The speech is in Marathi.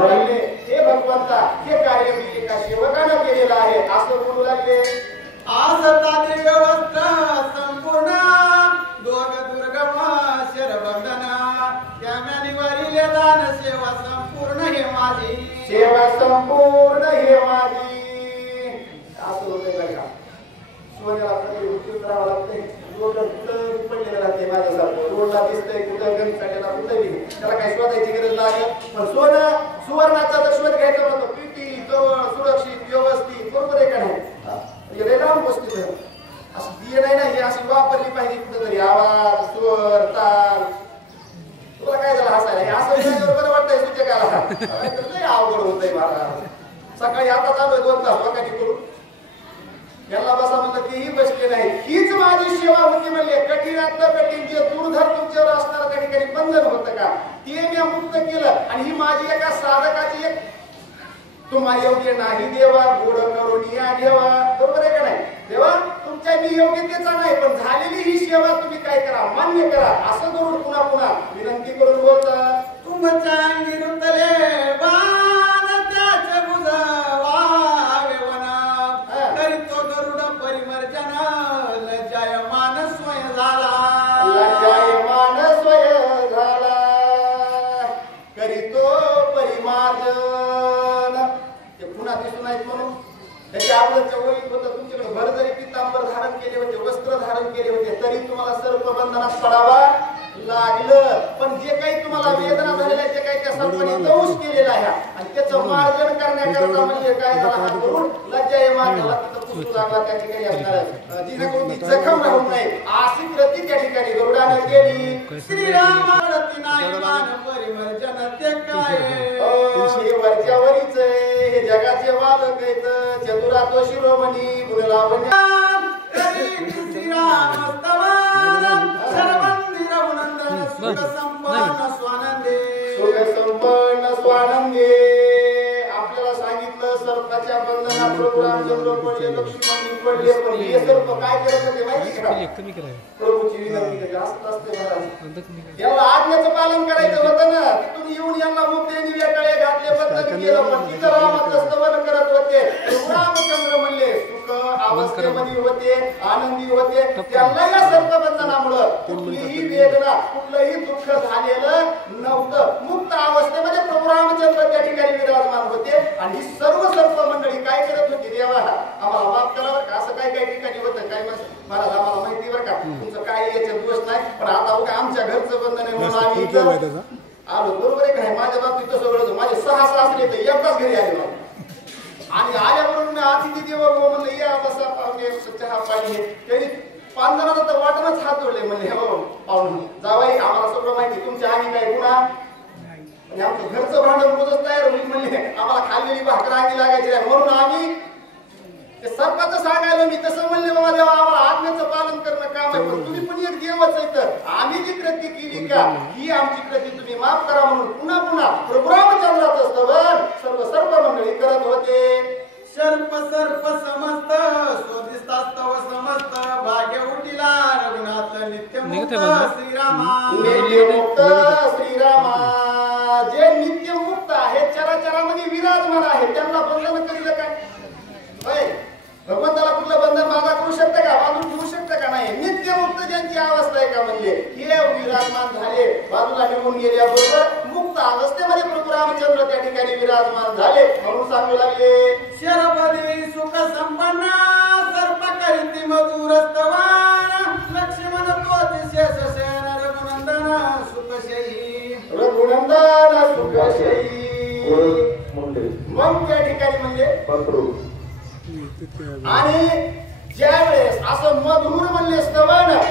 राहिले हे भगवंता हे कार्य मी एका सेवकानं केलेलं आहे असं बोलू लागले. आसता व्यवस्था संपूर्ण दोघ दुर्गम शरबंधना त्याम्यानी वरिले दान सेवा संपूर्ण हे माझी सेवा संपूर्ण हे माझी असं होतंय बघा. सोन्याला कधी उचलून राहावं लागतंय. रोडला कुठं पडलेलं राहते माझ्यासारखं रोडला दिसतंय कुठं गणसाठ्याला कुठंही त्याला काही शोधायची गरज लागत. पण सोनं सुवर्णाचा तर शोध घ्यायचा म्हणतो किती जवळ सुरक्षित व्यवस्थित बरोबर आहे का नाही. लांब गोष्टी असं दिये नाही ना ही अशी वापरली पाहिजे कुठेतरी आवाज स्वर ताल. तुला काय झालं हसायला असं बरं वाटतंय सूचकाला अवघड होतंय मला. सकाळी आता चालू 2 तास लोकांनी करून याला बसा म्हणलं तेही बसले नाही. हीच माझी सेवा होती म्हणले. कठीणातलं कठीण जे दुर्धर तुमच्यावर असणारं त्या ठिकाणी बंधन होतं का ते मी मुक्त केलं. आणि ही माझी एका साधकाची एक तुम्हा योग्य नाही देवा गोड करून या देवा बरोबर आहे का नाही. देवा तुमच्या मी योग्यतेचा नाही पण झालेली ही सेवा तुम्ही काय करा मान्य करा असं करून पुन्हा पुन्हा विनंती करून बोलता. तुमच्या अंगी रुतले बाण त्याचे बुज वावे वना तरी तो गरुड परिमर्जन लज्जायमान स्वय झाला लज्जायमान स्वय झाला करीतो परिमार्जन. ते पुन्हा दिसून नाहीत म्हणून त्याच्या आवडच्या वहीत होतं तुमच्याकडे भर जरी पितांबर धारण केले होते वस्त्र धारण केले होते तरी तुम्हाला सर्प बंधनात पडावा लागलं. पण जे काही तुम्हाला वेदना झालेल्या जे काही त्या सर्पाने दोष केलेला आहे आणि त्याचं मार्जन करण्याकरता म्हणजे काय झाला हा करून लज्जायमान झाला. तिथं पुसू लागला त्या ठिकाणी असणार जिनेकरून ती जखम राहू नये अशी कृती त्या ठिकाणी गरुडानं केली. श्रीराम नाही मान परिमर्जन ते काय हे वरच्यावरीच हे जगाचे मालक आहेत चतुरा तो शिरोमणी गुणलावण्य श्रीराम स्तवन सर्वंदी रघुनंदन सुख संपन्न स्वानंदे सुख संपन्न स्वानंदे. आपल्याला सांगितलं सर्पाच्या बंधनात प्रभू रामचंद्र पडले लक्ष्मण पडले पण हे सर्प काय करत होते माहिती का प्रभूची विनंती कधी असत असते महाराज. याला आज्ञेचं पालन करायचं होतं ना. तिथून येऊन यांना मुद्देनी वेटाळे घातले बंधन केलं पण तिथं रामाचं स्तवन करत होते. रामचंद्र म्हणले सुख अवस्थेमध्ये होते आनंदी होते. त्यांना या सर्पबंधनामुळं कुठलीही वेदना कुठलंही दुःख झालेलं नव्हतं. मुक्त अवस्थेमध्ये प्रभू रामचंद्र त्या ठिकाणी विराजमान होते. आणि ही सर्व सर्प मंडळी काय करत होती देवा आम्हाला माफ करा बरं का. असं काही काही ठिकाणी होतं काय महाराज आम्हाला माहिती बरं का तुमचं काही याच्यात दोष नाही पण आता काय आमच्या घरचं बंधन आहे म्हणून आम्ही आलो बरोबर आहे का नाही. माझ्या बाबतीत तसं सगळं माझे 6 सासरे तर एकदाच घरी आले मला आणि आल्यावरून मी अतिथी देव म्हणलं या बसा पाहुणे चहा पाणी त्यांनी 5 जणांना तर वाटणच हात जोडले म्हणले हो पाहुणे जावाई आम्हाला सगळं माहिती तुमच्या आणि काय गुन्हा आणि आमचं घरचं भांडण रोजच तयार होईल म्हणले. आम्हाला खाल्लेली भाकर आगी लागायची नाही म्हणून आम्ही ते सर्पाचं सांगायला मी तसं म्हणले बाबा देवा आम्हाला आज्ञेचं पालन करणं काम आहे पण तुम्ही पण एक देवच आहे तर आम्ही जी कृती केली का ही आमची कृती तुम्ही माफ करा म्हणून पुन्हा पुन्हा प्रभू रामचंद्राचं स्तवन सर्व सर्प मंडळी करत होते. सर्प सर्प समस्त स्वदिस्तास्तव समस्त भाग्य उठिला रघुनाथ नित्यमुक्त श्रीरामा नित्यमुक्त श्रीरामा जे नित्यमुक्त आहे चराचरामध्ये विराजमान आहे त्यांना बंधन करील काय भगवंताला कुठलं बंधन बाधा करू शकतं का बांधून ठेवू शकतं का नाही. नित्यमुक्त ज्यांची अवस्था आहे का म्हणजे हे विराजमान झाले बाजूला निघून गेल्याबरोबर मुक्त अवस्थेमध्ये प्रभू रामचंद्र त्या ठिकाणी विराजमान झाले म्हणून सांगू लागले. शरपदी सुख संपन्न सर्प करीती मधुर स्तवन लक्ष्मण तोच शेष सेन रघुनंदन सुखशयी रघुनंदन सुखशयी. मग त्या ठिकाणी म्हणजे आणि ज्या वेळेस असं मधुर म्हणले स्तवन